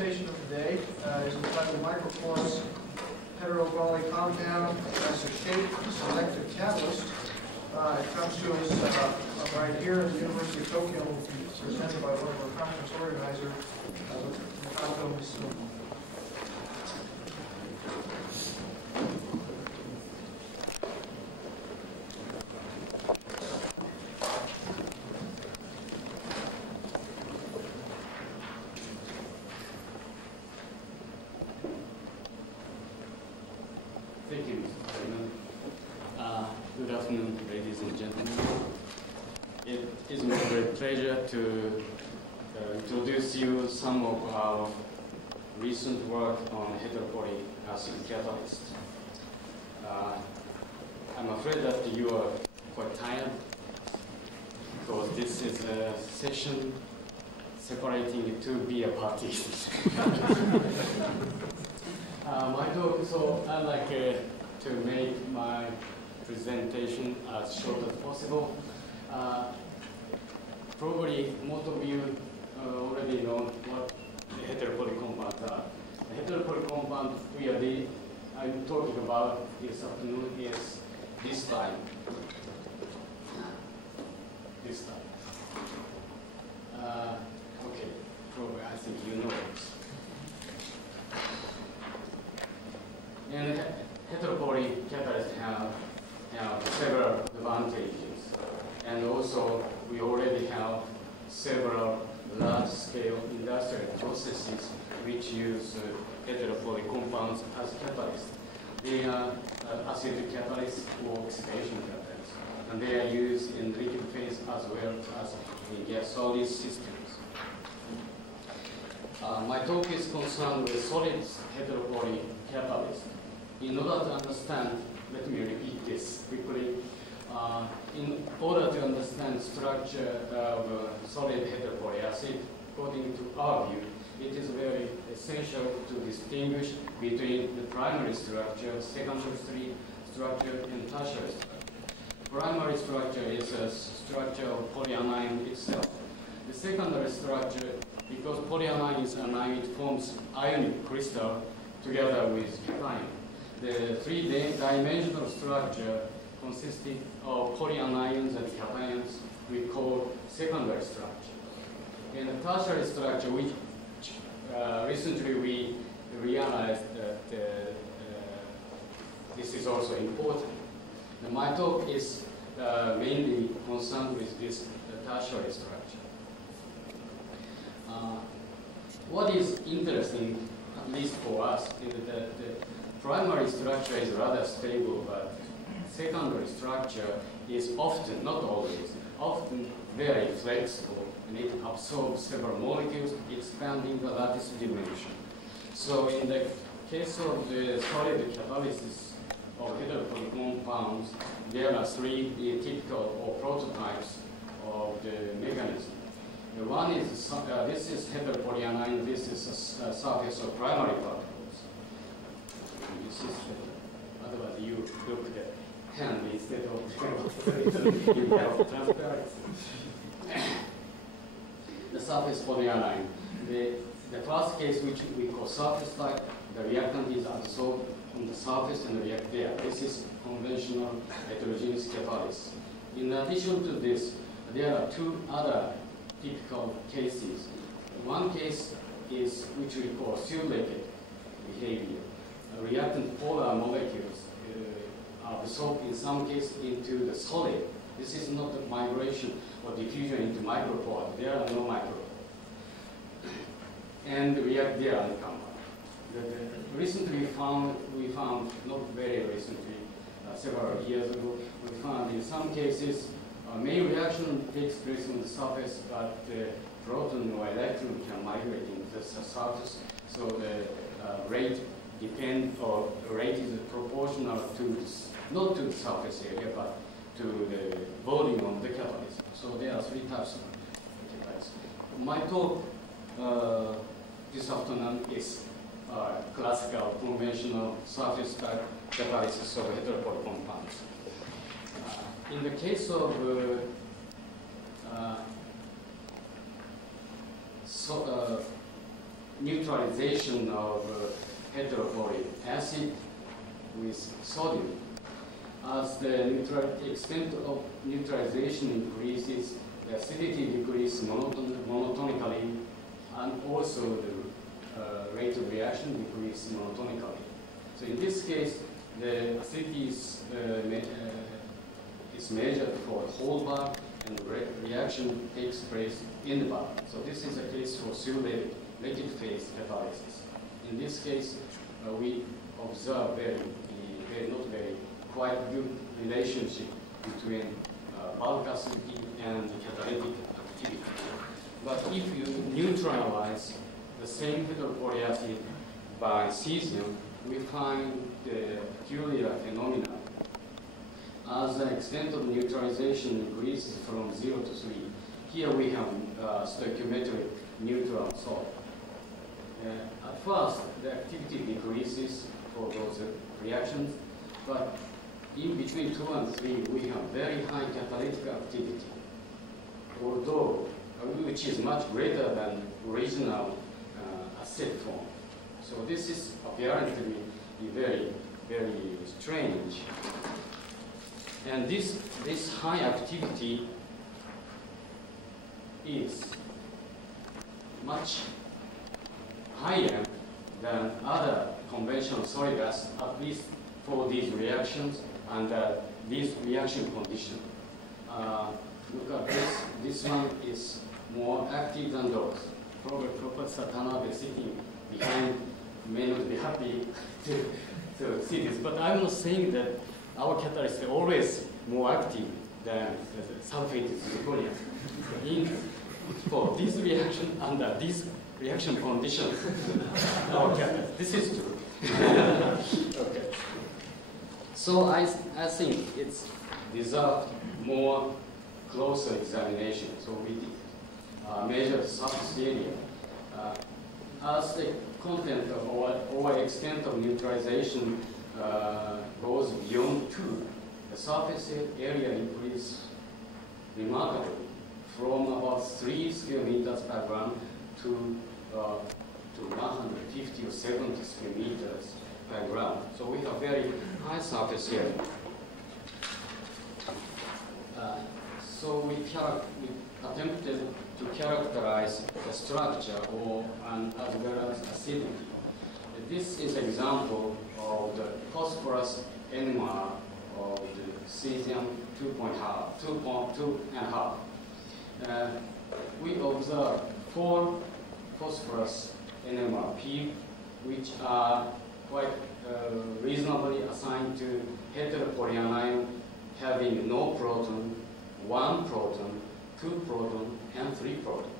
presentation of the day is entitled Microforce Heteropoly Compound as a Shape Selective Catalyst. It comes to us right here at the University of Tokyo, presented by one of our conference organizers, Makoto Misono. Thank you, Mr. Chairman. Good afternoon, ladies and gentlemen. It is my great pleasure to introduce you some of our recent work on heteropolyacid catalysts. I'm afraid that you are quite tired because this is a session separating two beer parties. My talk, so I'd like to make my presentation as short as possible. Probably most of you already know what the heteropoly compounds are. The heteropoly compound I'm talking about this afternoon is this time. This time. Okay, probably I think you know this. And heteropoly catalysts have several advantages. And also, we already have several large-scale industrial processes which use heteropoly compounds as catalysts. They are acidic catalysts or oxidation catalysts. And they are used in liquid phase as well as in gas-solid systems. My talk is concerned with solid heteropoly catalysts. In order to understand, let me repeat this quickly. In order to understand the structure of solid heteropoly acid, according to our view, it is very essential to distinguish between the primary structure, secondary structure, and tertiary structure. Primary structure is a structure of polyanion itself. The secondary structure, because polyanion is anion, it forms ionic crystal together with cation. The three-dimensional structure consisting of polyanions and cations we call secondary structure. In the tertiary structure, which recently we realized that this is also important. And my talk is mainly concerned with this tertiary structure. What is interesting, at least for us, is that the primary structure is rather stable, but secondary structure is often, not always, often very flexible, and it absorbs several molecules, expanding the lattice dimension. So in the case of the solid catalysis of heteropoly compounds, there are three typical or prototypes of the mechanism. The one is, this is heteropolyanion, this is a surface of primary particles. This is, otherwise you look at the hand instead of you have transparency. The surface polyanion. The first case, which we call surface type, the reactant is absorbed on the surface and react there. This is conventional heterogeneous catalysis. In addition to this, there are two other typical cases. One case is which we call surrogate behavior. Reactant polar molecules are absorbed in some cases into the solid. This is not a migration or diffusion into micropore. There are no micropore. And react there and come back. Recently we found, not very recently, several years ago, we found in some cases main reaction takes place on the surface, but the proton or electron can migrate into the surface. So the rate rate is proportional to not to the surface area, but to the volume of the catalyst. So there are three types of catalysts. My talk this afternoon is classical conventional surface type catalysis of heteropoly compounds. In the case of neutralization of heteropolyic acid with sodium. As the extent of neutralization increases, the acidity decreases monotonically, and also the rate of reaction decreases monotonically. So in this case, the acidity is measured for the whole bar, and the reaction takes place in the bar. So this is a case for silver liquid phase catalysis. In this case, we observe quite good relationship between bulk acidity and the catalytic activity. But if you neutralize the same heteropolyacid by cesium, we find the peculiar phenomenon. As the extent of neutralization increases from 0 to 3, here we have stoichiometric neutral salt. At first, the activity decreases for those reactions, but in between 2 and 3, we have very high catalytic activity, although which is much greater than original acid form. So this is apparently very, very strange. And this high activity is much higher than other conventional solid acid, at least for these reactions and these reaction conditions. Look at this. This one is more active than those. Probably Professor Tanabe sitting behind may not be happy to see this, but I'm not saying that our catalysts are always more active than the sulfated zirconia. For this reaction under these reaction conditions, our catalyst. This is true. Okay. So I think it's deserved more closer examination. So we measure the surface area. As the content of or extent of neutralization goes beyond 2, the surface area increases remarkably from about 3 square meters per gram to 150 or 70 square meters per gram. So we have very high surface area. So we attempted to characterize the structure as well as acidity. This is an example of the phosphorus NMR of the cesium 2.5. We observe 4 phosphorus NMR peaks, which are quite reasonably assigned to heteropolyanion having no proton, 1 proton, 2 proton, and 3 protons.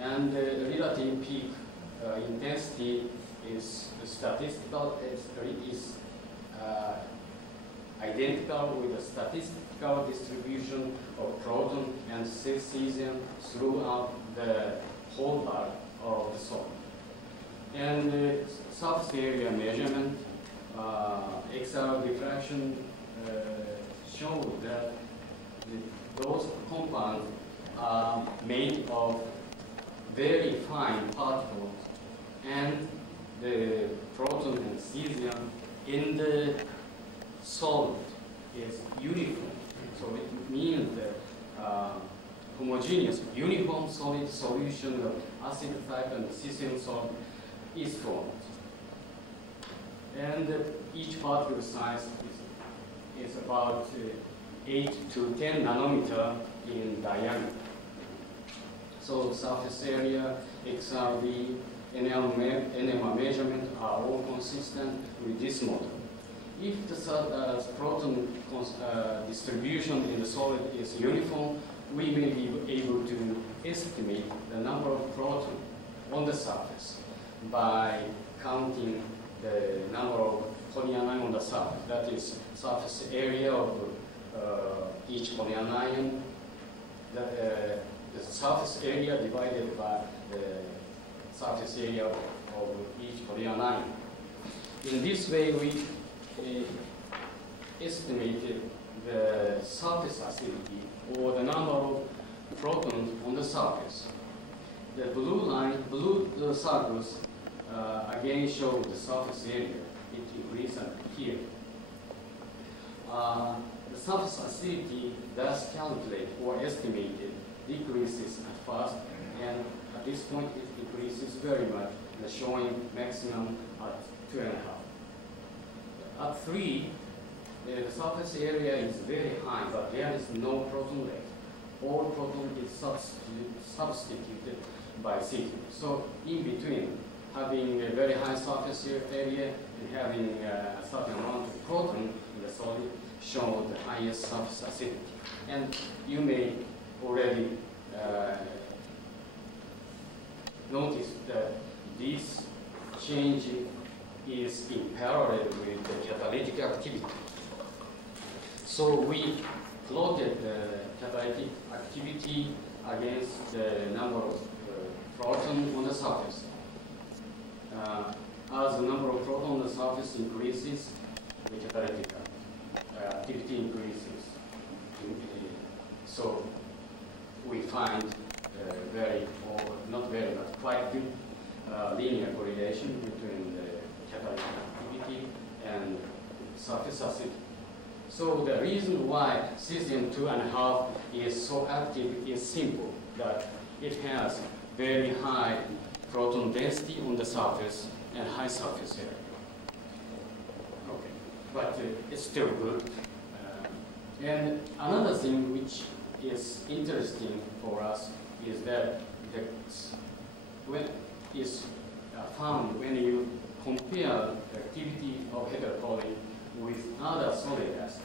And the relative peak intensity is statistical, is identical with the statistical distribution of proton and cesium throughout the whole bar of the solid. And the surface area measurement, XR diffraction showed that those compounds are made of very fine particles, and the proton and cesium in the solid is uniform. So it means that homogeneous, uniform solid solution of acid type and cesium solid is formed. And each particle size is about 8 to 10 nanometer in diameter. So surface area, XRD, NMR measurement are all consistent with this model. If the proton distribution in the solid is uniform, we may be able to estimate the number of protons on the surface by counting the number of polyanion on the surface. That is surface area of each polyanion, the surface area divided by the surface area of each polyanion. In this way, we estimated the surface acidity or the number of protons on the surface. the blue circles again show the surface area. It increases here. The surface acidity thus calculated or estimated decreases at first, and at this point it increases very much, showing maximum at 2.5. At 3, the surface area is very high, but there is no proton left. All proton is substituted by cesium. So in between, having a very high surface area and having a certain amount of proton in the solid show the highest surface acidity. And you may already notice that this change is in parallel with the catalytic activity. So we plotted the catalytic activity against the number of protons on the surface. As the number of protons on the surface increases, the catalytic activity increases. So we find very, or not very, but quite good linear correlation between the catalytic activity and surface acidity. So the reason why cesium 2.5 is so active is simple, that it has very high proton density on the surface and high surface area. Okay, but it's still good. And another thing which is interesting for us is that when is found when you compare the activity of heteropoly with other solid acid.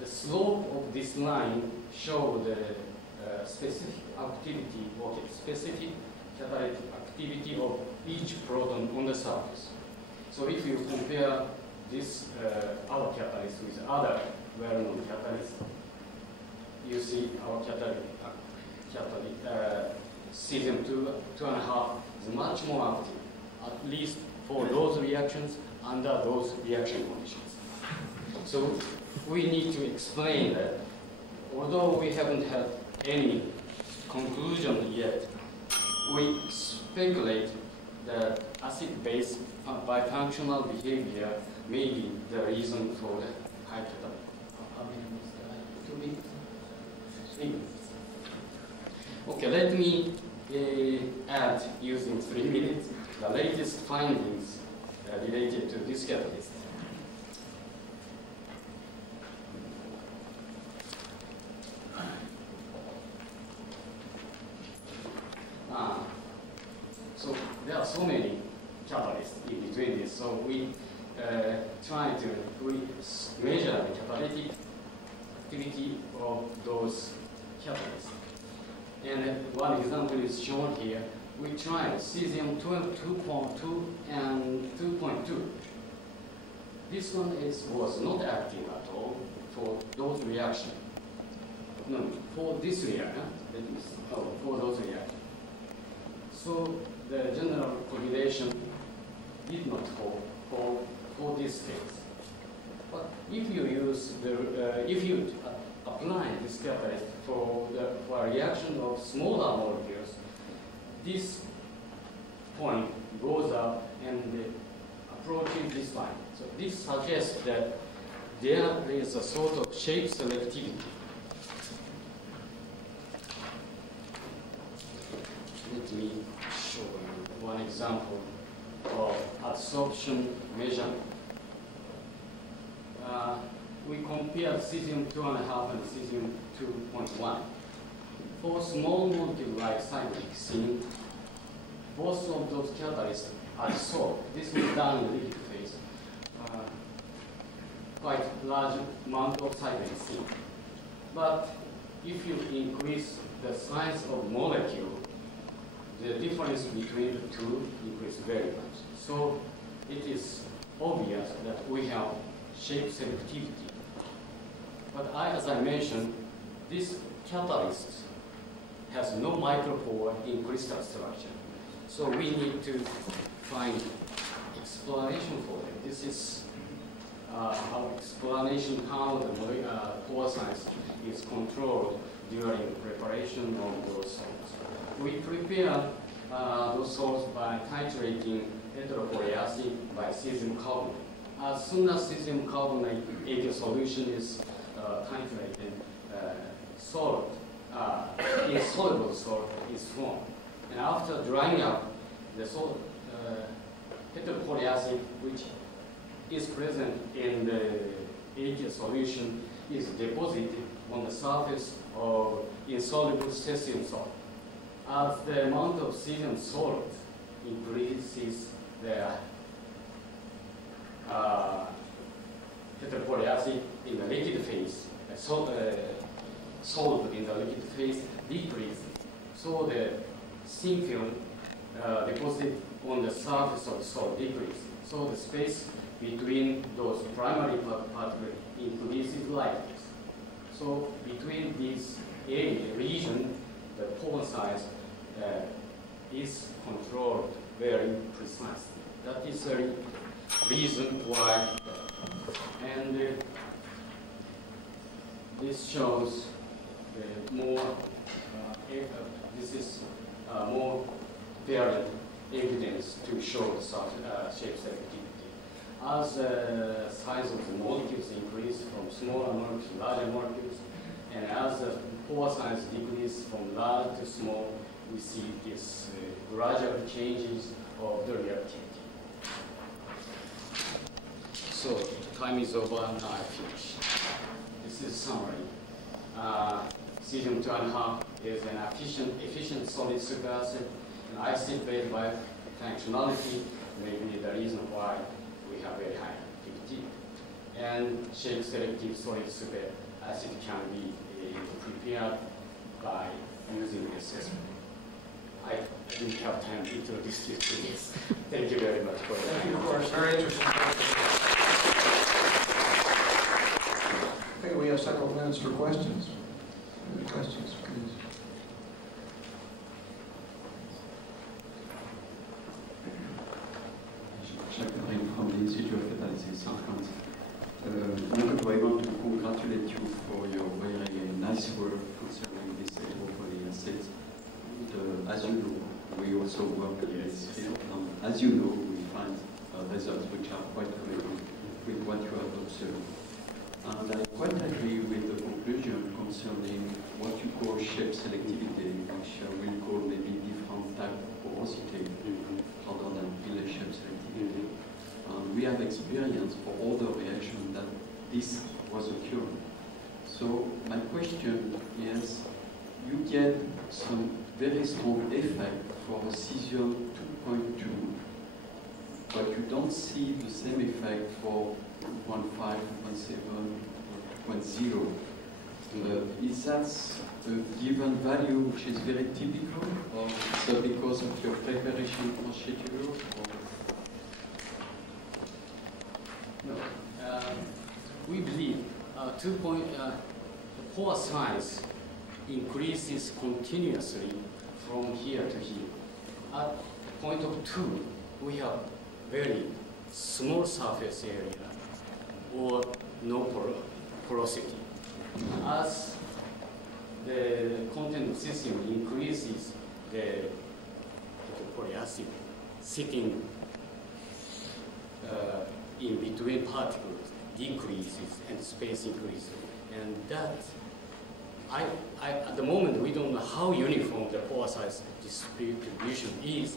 The slope of this line shows the specific activity or specific catalytic activity of each proton on the surface. So if you compare this our catalyst with other well-known catalysts, you see our cesium 2.5 is much more active, at least for those reactions under those reaction conditions. So we need to explain that although we haven't had any conclusion yet, we speculate that acid-base bifunctional behavior may be the reason for the high catalytic. Okay, let me add, using 3 minutes, the latest findings related to this catalyst. So there are so many catalysts in between this, so we measure the catalytic activity of those catalysts. And one example is shown here. We tried cesium 2.2 and 2.2. This one was not active at all for those reactions. No, for this reaction, for those reactions. So the general correlation did not hold for this case. But if you use if you apply this catalyst for a reaction of smaller molecules, this point goes up and approaching this line. So this suggests that there is a sort of shape selectivity. Let me show you one example of absorption measurement. We compared cesium 2.5 and cesium 2.1. For small molecule like cyclohexene, both of those catalysts are absorbed. This was done in the liquid phase. Quite large amount of cyclohexene. But if you increase the size of molecule, the difference between the two increases very much. So it is obvious that we have shape selectivity. But as I mentioned, this catalyst has no micropore in crystal structure. So we need to find explanation for it. This is our explanation how the pore size is controlled during preparation of those cells. we prepare those salts by titrating heteropolyacid by cesium carbonate. As soon as cesium carbonate aqueous solution is titrated, salt, insoluble salt is formed. And after drying up, the salt, heteropolyacid, which is present in the aqueous solution, is deposited on the surface of insoluble cesium salt. As the amount of cesium salt increases, the heteropolyacid in the liquid phase, salt in the liquid phase decreases. So the thin film deposited on the surface of the salt decreases. So the space between those primary particles increases like this. So between this region, the pore size is controlled very precisely. That is the reason why. And this shows more. This is more variant evidence to show the shape selectivity. As the size of the molecules increase from smaller molecules to larger molecules, and as the pore size decreases from large to small, we see this gradual changes of the reactivity. So time is over, now I finish. This is summary. Cesium 2.5 is an efficient solid superacid, and acid-based biofunctionality may be the reason why we have very high activity. And shape-selective solid superacid can be prepared by using this system. I didn't have time to introduce you to this. Thank you very much for that. Thank you, of course. Very interesting. Okay, we have several minutes for questions. Any questions, please? From the Institute of Catalysis in France. Makoto, I want to congratulate you for your very nice work concerning this heteropolyacids. As you know, we also work in this field. As you know, we find results which are quite correct with what you have observed. And I quite agree with the conclusion concerning what you call shape selectivity, which we'll call maybe different type of porosity rather than Rayleigh shape selectivity. And we have experienced for all the reactions that this was occurring. So my question is, you get some very strong effect for cesium 2.2, but you don't see the same effect for 2.5, 2.7, or 2.0. Is that a given value which is very typical, or is that because of your preparation procedure? No. We believe the pore size increases continuously from here to here. At point of 2, we have very small surface area or no porosity. As the content of cesium increases, the polyacid sitting in between particles decreases and space increases. And that, at the moment, we don't know how uniform the pore size distribution is,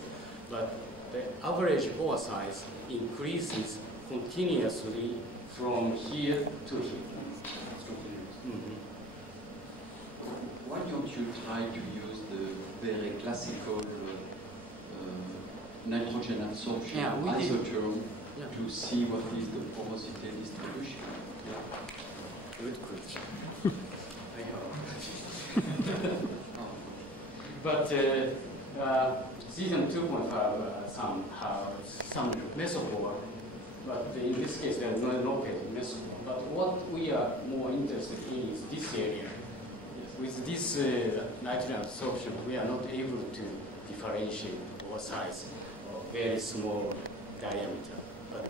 but the average pore size increases continuously from here to here. Why don't you try to use the very classical nitrogen absorption isotherm to see what is the porosity distribution? Good question. I hope. But cesium 2.5 some mesophore, but in this case there is no mesophore. But what we are more interested in is this area. With this nitrogen absorption, we are not able to differentiate pore size or very small diameter. But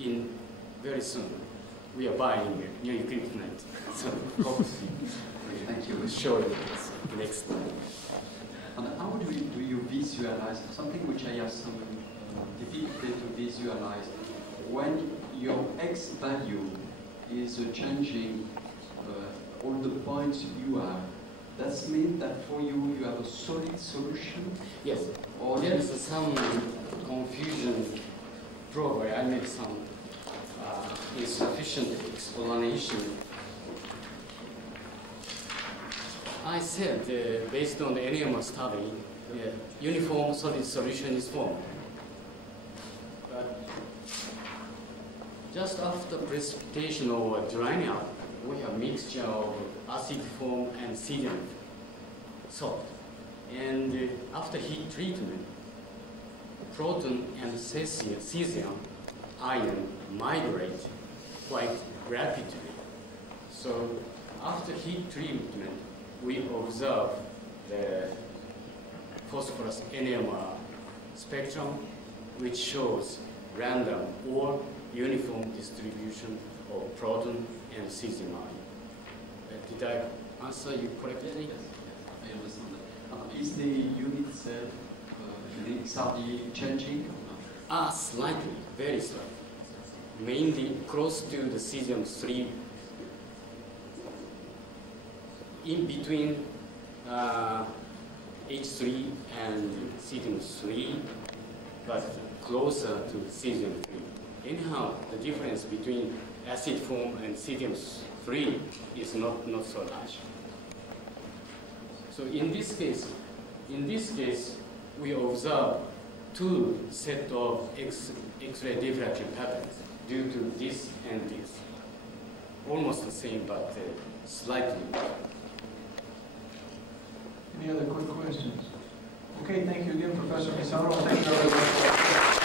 in very soon, we are buying new equipment. So hopefully, thank you. We'll show you this next time. And how do you visualize something which I have some difficulty to visualize when your X value is changing all the points you have? That means that for you, you have a solid solution? Yes. Or there is some confusion. Probably I made some insufficient explanation. I said, based on the NMR study, uniform solid solution is formed. But just after precipitation or drying out, we have mixture of acid form and cesium salt. And after heat treatment, proton and cesium ion migrate quite rapidly. So after heat treatment, we observe the phosphorus NMR spectrum, which shows random or uniform distribution of proton and cesium ion. Did I answer you correctly? Yes, I understand that. Is the unit cell, XRD changing? Slightly, very slightly. Mainly close to the cesium-3, in between H3 and cesium-3, but closer to cesium-3. Anyhow, the difference between acid form and cesium-3 is not so large. So in this case, we observe two sets of X-ray diffraction patterns due to this and this. Almost the same, but slightly. Any other quick questions? Okay, thank you again, Professor Misono. Thank you very much.